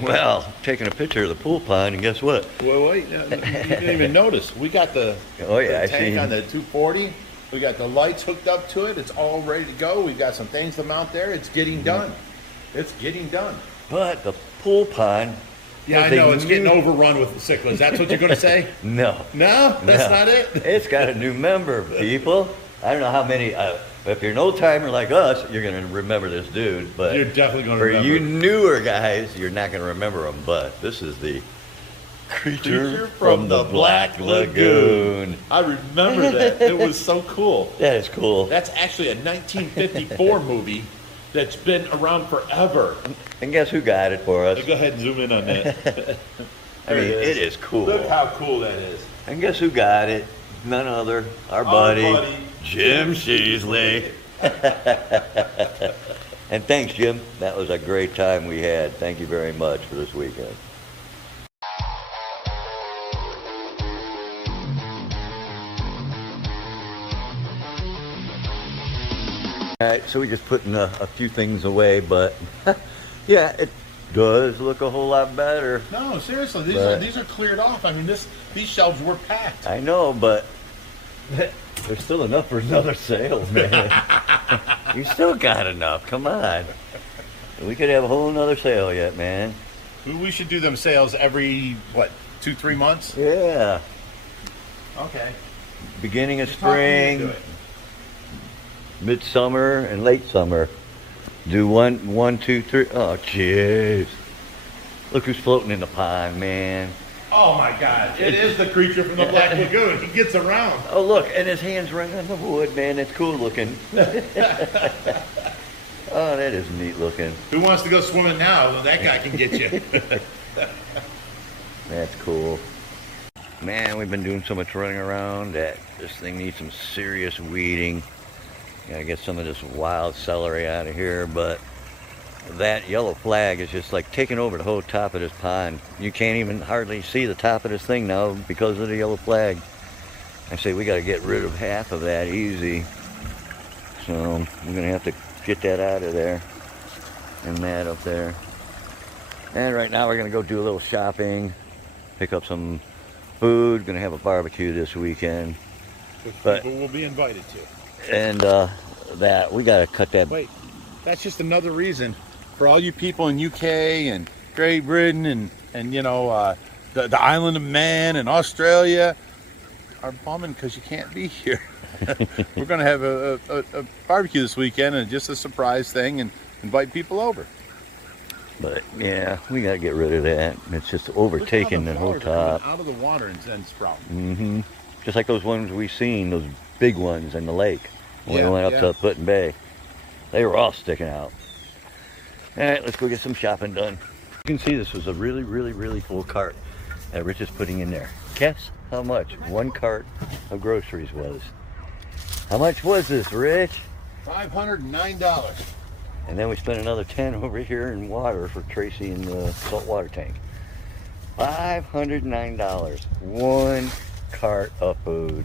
Well, taking a picture of the pool pond, and guess what? Well, wait, you didn't even notice. We got the, the tank on the 240. We got the lights hooked up to it. It's all ready to go. We've got some things to mount there. It's getting done. It's getting done. But the pool pond... Yeah, I know. It's getting overrun with the cichlids. That's what you're going to say? No. No? That's not it? It's got a new member, people. I don't know how many... if you're an old-timer like us, you're going to remember this dude. But you're definitely going to remember. For you newer guys, you're not going to remember him. But this is the creature from the Black Lagoon. I remember that. It was so cool. That is cool. That's actually a 1954 movie that's been around forever. And guess who got it for us? Go ahead and zoom in on that. I mean, it is cool. Look how cool that is. And guess who got it? None other. Our buddy Jim Sheasley. And thanks, Jim. That was a great time we had. Thank you very much for this weekend. All right, so we're just putting a few things away, but yeah, it does look a whole lot better. No, seriously, these are cleared off. I mean, these shelves were packed. I know, but there's still enough for another sale, man. You still got enough. Come on, we could have a whole nother sale yet, man. We should do them sales every what, 2-3 months? Yeah. Okay. Beginning of spring. Midsummer and late summer. Do one, two, three. Oh, jeez. Look who's floating in the pond, man. Oh, my God. It is the creature from the Black Lagoon. He gets around. Oh, look. And his hand's right on the wood, man. It's cool looking. Oh, that is neat looking. Who wants to go swimming now? Well, that guy can get you. That's cool. Man, we've been doing so much running around that this thing needs some serious weeding. Gotta get some of this wild celery out of here, but that yellow flag is just like taking over the whole top of this pond. You can't even hardly see the top of this thing now because of the yellow flag. I say we gotta get rid of half of that easy. So we're gonna have to get that out of there and that up there. And right now we're gonna go do a little shopping, pick up some food. Gonna have a barbecue this weekend. But people will be invited to. And that we gotta cut that. Wait, that's just another reason for all you people in UK and Great Britain and you know the island of Man and Australia are bumming because you can't be here. We're gonna have a barbecue this weekend and just a surprise thing and invite people over. But yeah, we gotta get rid of that. It's just overtaking the whole top. Out of the water and sprouting. Mm-hmm. Just like those ones we seen, those big ones in the lake. When we went up to Putin Bay. They were all sticking out. Alright, let's go get some shopping done. You can see this was a really, really, really full cart that Rich is putting in there. Guess how much one cart of groceries was? How much was this, Rich? $509. And then we spent another 10 over here in water for Tracy in the saltwater tank. $509. One cart of food.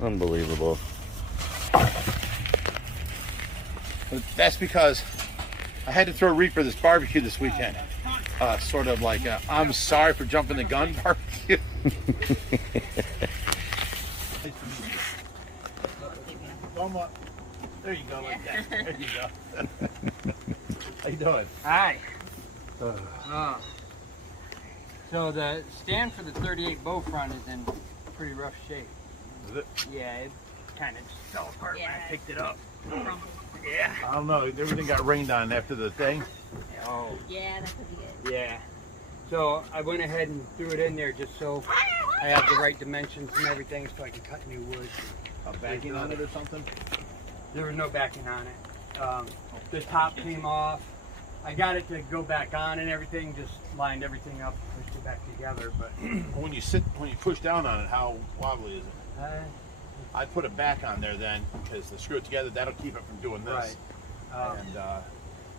Unbelievable. That's because I had to throw Reaper this barbecue this weekend. Sort of like I'm sorry for jumping the gun barbecue. There you go, like that. There you go. How you doing? Hi. So the stand for the 38 bow front is in pretty rough shape. Is it? Yeah, it kind of just fell apart when I picked it up. Yeah. I don't know. Everything got rained on after the thing. Oh. Yeah, that's what he did. Yeah. So I went ahead and threw it in there just so I have the right dimensions and everything so I can cut new wood. Backing on it or something? There was no backing on it. The top came off. I got it to go back on and everything, just lined everything up, pushed it back together. But when you push down on it, how wobbly is it? I put it back on there then, because to screw it together, that'll keep it from doing this. Right. And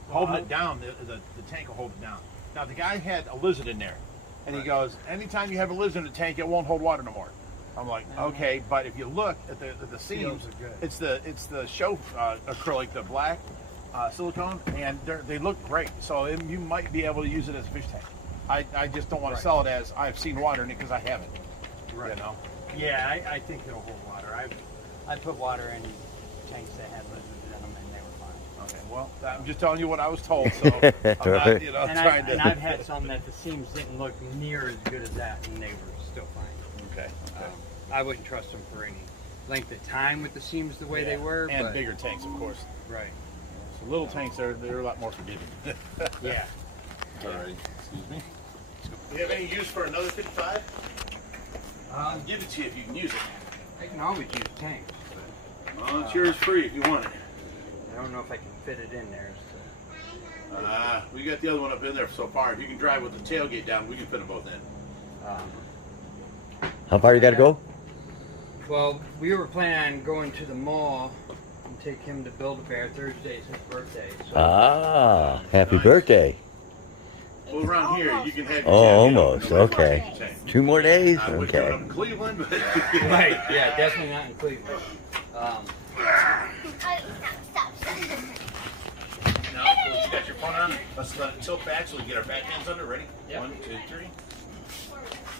holding it down, the tank will hold it down. Now the guy had a lizard in there, and he goes, anytime you have a lizard in the tank, it won't hold water no more. I'm like, okay, but if you look at the seams, it's the show acrylic, the black, silicone, and they look great. So you might be able to use it as a fish tank. I just don't want to sell it as I've seen water in it because I haven't. Right. You know. Yeah, I think it'll hold water. I put water in tanks that had lizards in them, and they were fine. Okay. Well, I'm just telling you what I was told. So I'm not, you know, And trying to. And I've had some that the seams didn't look near as good as that, and they were still fine. Okay. I wouldn't trust them for any length of time with the seams the way they were. And but, bigger tanks, of course. Right. So little tanks, they're a lot more forgiving. Yeah. Alrighty. Excuse me. Do you have any use for another 55? I'll give it to you if you can use it. I can always use tanks. Well, it's yours free if you want it. I don't know if I can fit it in there. So. We got the other one up in there so far. If you can drive with the tailgate down, we can fit them both in. How far you got to go? Well, we were planning on going to the mall and take him to Build-A-Bear. Thursday's his birthday. So, Happy nice. birthday. Well, around here, you can have your Almost. you know, Okay. tank. 2 more days? I would do it Okay. up in Cleveland, but right, yeah, definitely not in Cleveland. Now, once you got your phone on, let's let it tilt back so we get our back hands under. Ready? Yep. 1, 2, 3.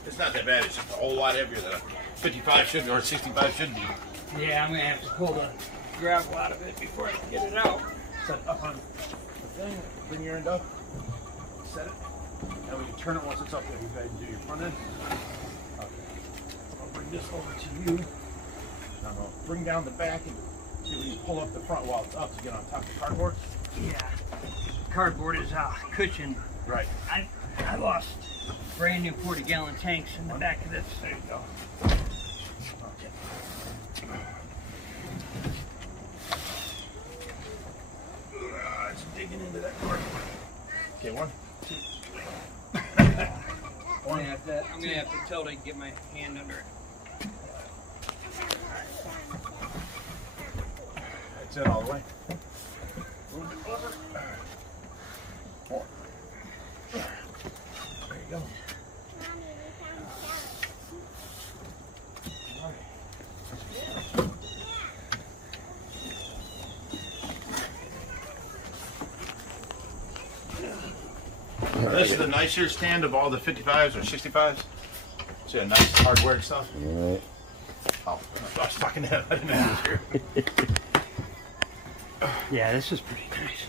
It's not that bad. It's just a whole lot heavier than a 55 should be, or 65 should be. Yeah, I'm going to have to pull the gravel out of it before I can get it out. Set it up on the thing. Bring your end up. Set it. Now we can turn it once it's up there. You guys do your front end. Okay. I'll bring this over to you. Now I'll bring down the back and see if we can pull up the front while it's up to get on top of the cardboard. Yeah, cardboard is cushion. Right. I lost brand new 40-gallon tanks in the back of this. There you go. Okay. It's digging into that cardboard. Okay, 1, 2. I'm gonna have to tilt it and get my hand under it. That's it all the way. Move it over. 4. There you go. This is the nicer stand of all the 55s or 65s. See a nice hardware stuff. All Oh, I was talking to him. I didn't know he was here. Yeah, this is pretty nice.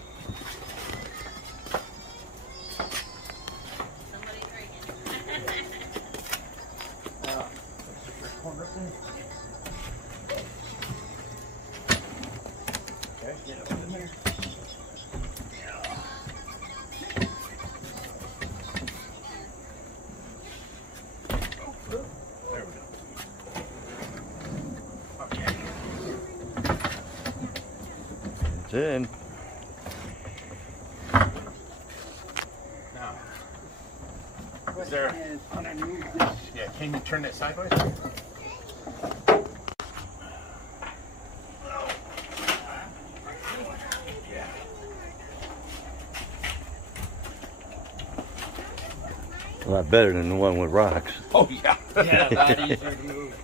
Okay, get up in here. There we go. Okay. It's in. Now, is there? Yeah, can you turn that sideways? Yeah. A lot better than the one with rocks. Oh yeah. Yeah, a lot easier to move.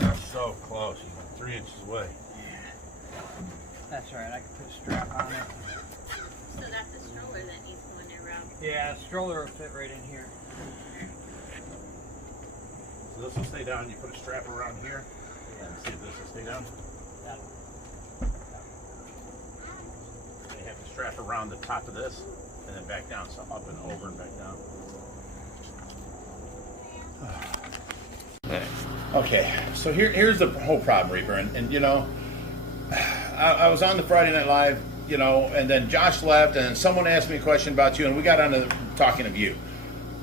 That's so close. You're 3 inches away. That's right, I can put a strap on it. So that's the stroller that needs going around. Yeah, a stroller will fit right in here. So this will stay down. You put a strap around here, and see if this will stay down. You have to strap around the top of this, and then back down. So up and over and back down. Okay, so here's the whole problem, Reaper, and you know, I was on the Friday Night Live, you know, and then Josh left, and then someone asked me a question about you, and we got on to talking of you.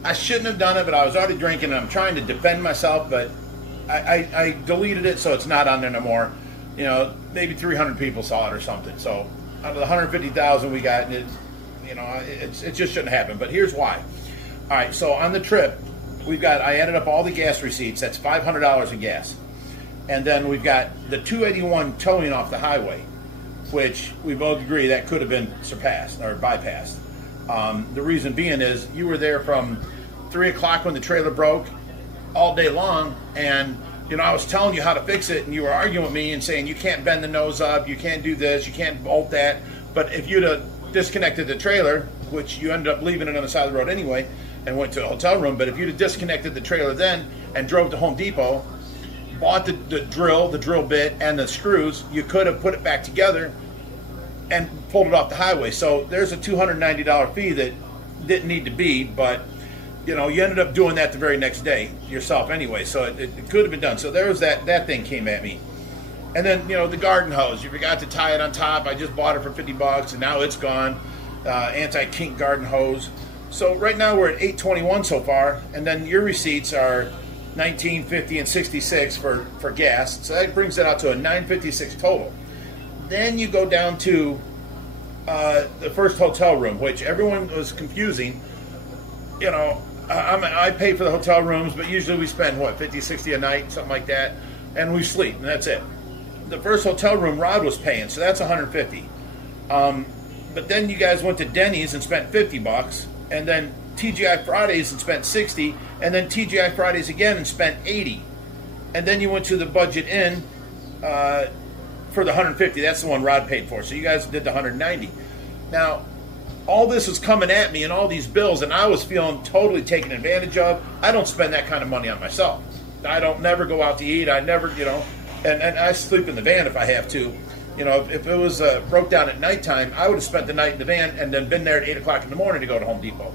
I shouldn't have done it, but I was already drinking, and I'm trying to defend myself, but I deleted it, so it's not on there no more. You know, maybe 300 people saw it or something. So out of the 150,000 we got, it just shouldn't happen. But here's why. All right, so on the trip, I added up all the gas receipts. That's $500 in gas. And then we've got the 281 towing off the highway, which we both agree that could have been surpassed or bypassed. The reason being is you were there from 3 o'clock when the trailer broke all day long, and you know, I was telling you how to fix it, and you were arguing with me and saying you can't bend the nose up, you can't do this, you can't bolt that. But if you'd have disconnected the trailer, which you ended up leaving it on the side of the road anyway, and went to a hotel room, but if you'd have disconnected the trailer then and drove to Home Depot, bought the drill bit, and the screws, you could have put it back together and pulled it off the highway. So there's a $290 fee that didn't need to be, but you know, you ended up doing that the very next day yourself anyway, so it could have been done. So there was that thing came at me. And then, you know, the garden hose, you forgot to tie it on top. I just bought it for $50 and now it's gone. Anti-kink garden hose. So right now we're at $821 so far, and then your receipts are $19, $50, and $66 for gas. So that brings it out to a $956 total. Then you go down to the first hotel room, which everyone was confusing. You know, I pay for the hotel rooms, but usually we spend, what, $50, $60 a night, something like that, and we sleep, and that's it. The first hotel room Rod was paying, so that's $150. But then you guys went to Denny's and spent $50, and then TGI Fridays and spent $60, and then TGI Fridays again and spent $80. And then you went to the Budget Inn for the $150. That's the one Rod paid for, so you guys did the $190. Now, all this was coming at me and all these bills, and I was feeling totally taken advantage of. I don't spend that kind of money on myself. I don't never go out to eat. I never, you know, and I sleep in the van if I have to. You know, if it was broke down at nighttime, I would have spent the night in the van and then been there at 8 o'clock in the morning to go to Home Depot.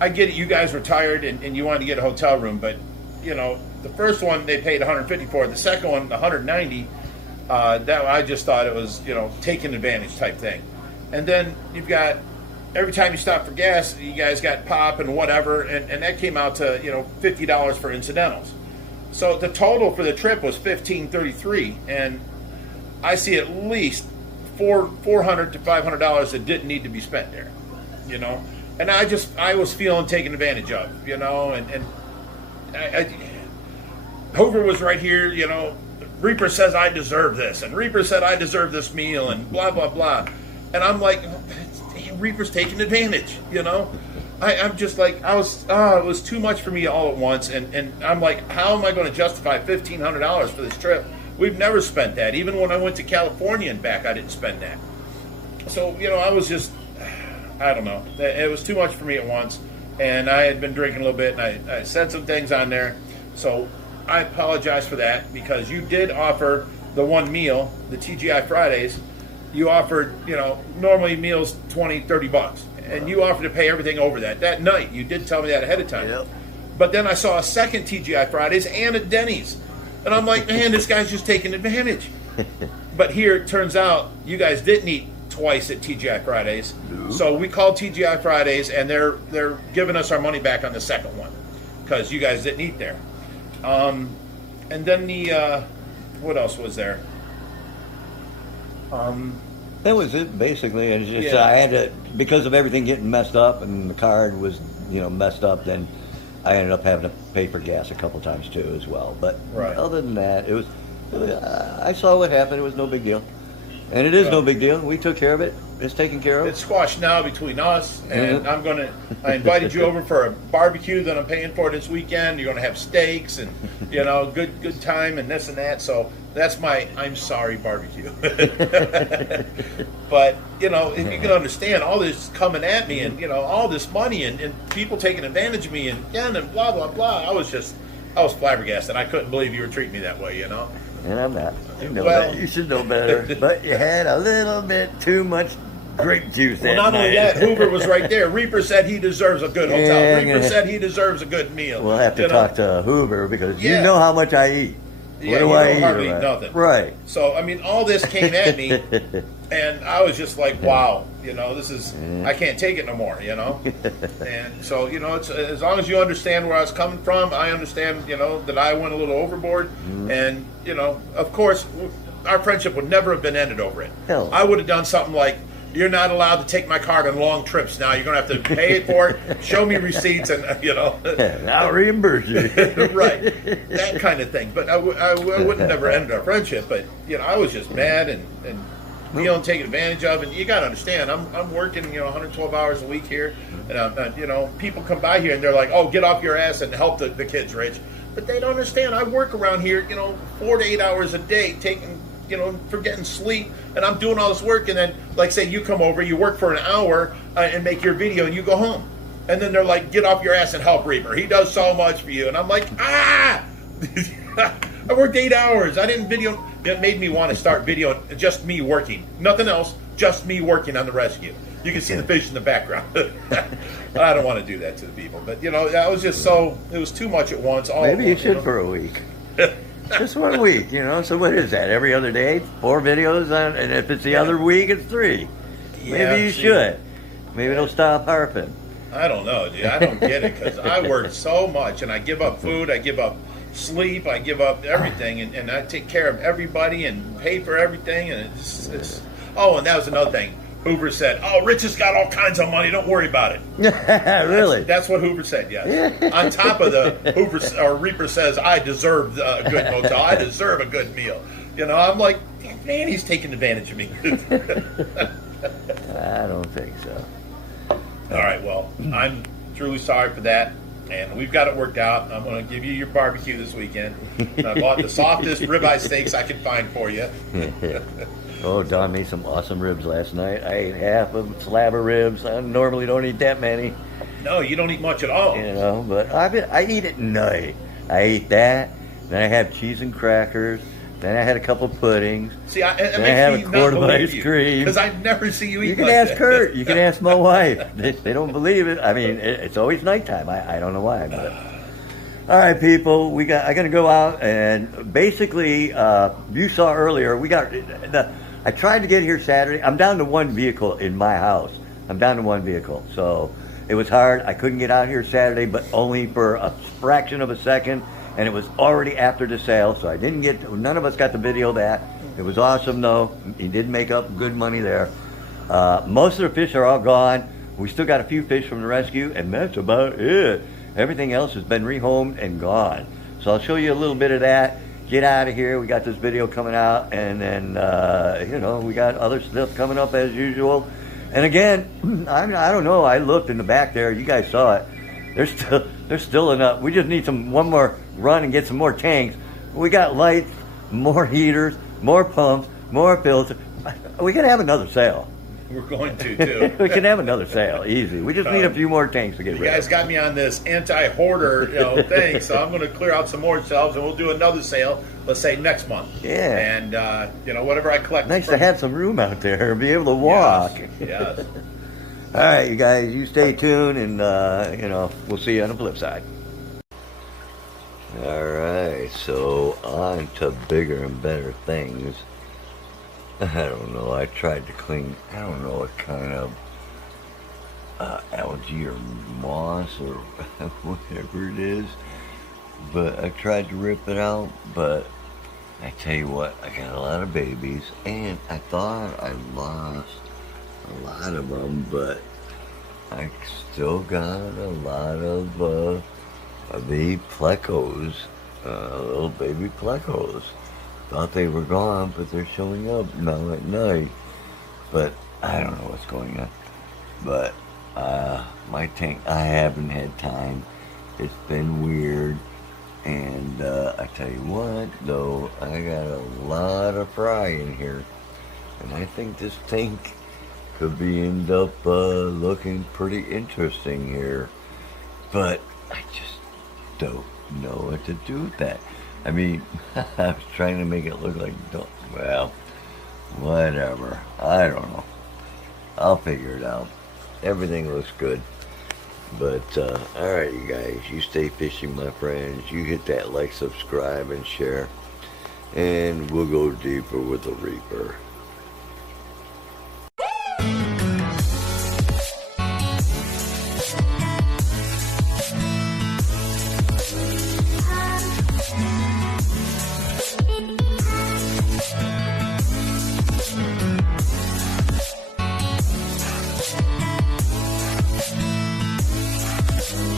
I get it, you guys were tired and you wanted to get a hotel room, but, you know, the first one they paid $150 for, the second one, $190, that I just thought it was, you know, taking advantage type thing. And then you've got, every time you stop for gas, you guys got pop and whatever, and that came out to, you know, $50 for incidentals. So the total for the trip was $1,533, and I see at least $400 to $500 that didn't need to be spent there, you know. And I was feeling taken advantage of, you know, and Hoover was right here, you know. Reaper says I deserve this, and Reaper said I deserve this meal, and blah blah blah, and I'm like, Reaper's taking advantage, you know. I'm just like, it was too much for me all at once, and I'm like, how am I going to justify $1,500 for this trip? We've never spent that. Even when I went to California and back, I didn't spend that. So, you know, I was just, I don't know. It was too much for me at once, and I had been drinking a little bit, and I said some things on there. So I apologize for that, because you did offer the one meal, the TGI Fridays. You offered, you know, normally meals $20, $30, and you offered to pay everything over that. That night, you did tell me that ahead of time. Yep. But then I saw a second TGI Fridays and a Denny's, and I'm like, man, this guy's just taking advantage. But here, it turns out, you guys didn't eat twice at TGI Fridays. No. So we called TGI Fridays, and they're giving us our money back on the second one, because you guys didn't eat there. And then the, what else was there? That was it, basically. It's just, Yeah. I had to, because of everything getting messed up and the card was, you know, messed up, then I ended up having to pay for gas a couple times too as well. But Right. other than that, it was I saw what happened. It was no big deal. And it is no big deal. We took care of it. It's taken care of. It's squashed now between us, and Mm-hmm. I invited you over for a barbecue that I'm paying for this weekend. You're going to have steaks and, you know, good time and this and that. So that's my I'm sorry barbecue. But, you know, if you can understand all this coming at me and, you know, all this money and people taking advantage of me and blah, blah, blah. I was flabbergasted. I couldn't believe you were treating me that way, you know. And I'm not. You know Well- that. You should know better. But you had a little bit too much grape juice that Well, not only night. that, Hoover was right there. Reaper said he deserves a good hotel. Yeah, Reaper yeah. said he deserves a good meal. We'll have to You know? talk to Hoover, because Yeah. you know how much I eat. Yeah, What do you I don't eat? hardly right? eat nothing. Right. So, I mean, all this came at me, and I was just like, wow, you know, this is, I can't take it no more, you know? And so, you know, it's as long as you understand where I was coming from, I understand, you know, that I went a little overboard. And, you know, of course, our friendship would never have been ended over it. Hell. I would have done something like, you're not allowed to take my card on long trips now. You're going to have to pay it for it, show me receipts, and, you know. I'll reimburse you. Right, that kind of thing. But I wouldn't have never ended our friendship. But, you know, I was just mad and feeling taken advantage of. And you got to understand, I'm working, you know, 112 hours a week here. And, you know, people come by here and they're like, oh, get off your ass and help the kids, Rich. But they don't understand. I work around here, 4 to 8 hours a day, taking, for getting sleep, and I'm doing all this work, and then, like, say you come over, you work for an hour and make your video, and you go home. And then they're like, get off your ass and help Reaper. He does so much for you. And I'm like, I worked 8 hours. I didn't video. It made me want to start videoing just me working. Nothing else, just me working on the rescue. You can see the fish in the background. I don't want to do that to the people. But, that was just it was too much at once. Maybe you should for a week. Just 1 week, So what is that? Every other day? 4 videos? And if it's the other week, it's 3. Maybe you should. Maybe it'll stop harping. I don't know, dude. I don't get it because I work so much and I give up food, I give up sleep, I give up everything, and I take care of everybody and pay for everything. And it's oh, and that was another thing. Hoover said, "Oh, Rich has got all kinds of money. Don't worry about it." Really? That's what Hoover said. Yes. On top of the Hoover or Reaper says, "I deserve a good motel. I deserve a good meal." I'm like, man, he's taking advantage of me. I don't think so. All right, well, I'm truly sorry for that, and we've got it worked out. I'm going to give you your barbecue this weekend. I bought the softest ribeye steaks I could find for you. Oh, Don made some awesome ribs last night. I ate half a slab of ribs. I normally don't eat that many. No, you don't eat much at all. But I eat at night. I ate that, then I have cheese and crackers, then I had a couple puddings. See, I have a quart of ice cream. Because I never see you eat. You can ask Kurt. You can ask my wife. They don't believe it. I mean, it's always nighttime. I don't know why. But all right, people, I got to go out and basically, you saw earlier. I tried to get here Saturday. I'm down to 1 vehicle in my house. I'm down to 1 vehicle, so it was hard. I couldn't get out here Saturday, but only for a fraction of a second. And it was already after the sale, so none of us got to video that. It was awesome, though. He did make up good money there. Most of the fish are all gone. We still got a few fish from the rescue, and that's about it. Everything else has been rehomed and gone. So I'll show you a little bit of that. Get out of here. We got this video coming out, and then, we got other stuff coming up as usual. And again, I don't know. I looked in the back there. You guys saw it. There's still enough. We just need one more run and get some more tanks. We got lights, more heaters, more pumps, more filters. We can have another sale. We're going to, too. We can have another sale, easy. We just need a few more tanks to get rid of. You guys got me on this anti-hoarder thing, so I'm going to clear out some more shelves, and we'll do another sale, let's say next month. Yeah. And, whatever I collect. Nice to have some room out there, be able to walk. Yes. All right, you guys, you stay tuned, and, we'll see you on the flip side. All right, so on to bigger and better things. I don't know, I tried to clean, I don't know what kind of algae or moss or whatever it is, but I tried to rip it out, but I tell you what, I got a lot of babies, and I thought I lost a lot of them, but I still got a lot of the plecos, little baby plecos. Thought they were gone, but they're showing up now at night. But I don't know what's going on. But my tank, I haven't had time. It's been weird. And I tell you what, though, I got a lot of fry in here. And I think this tank could end up looking pretty interesting here. But I just don't know what to do with that. I mean, I was trying to make it look like, well, whatever. I don't know. I'll figure it out. Everything looks good. But, alright, you guys, you stay fishing, my friends. You hit that like, subscribe, and share. And we'll go deeper with the Reaper.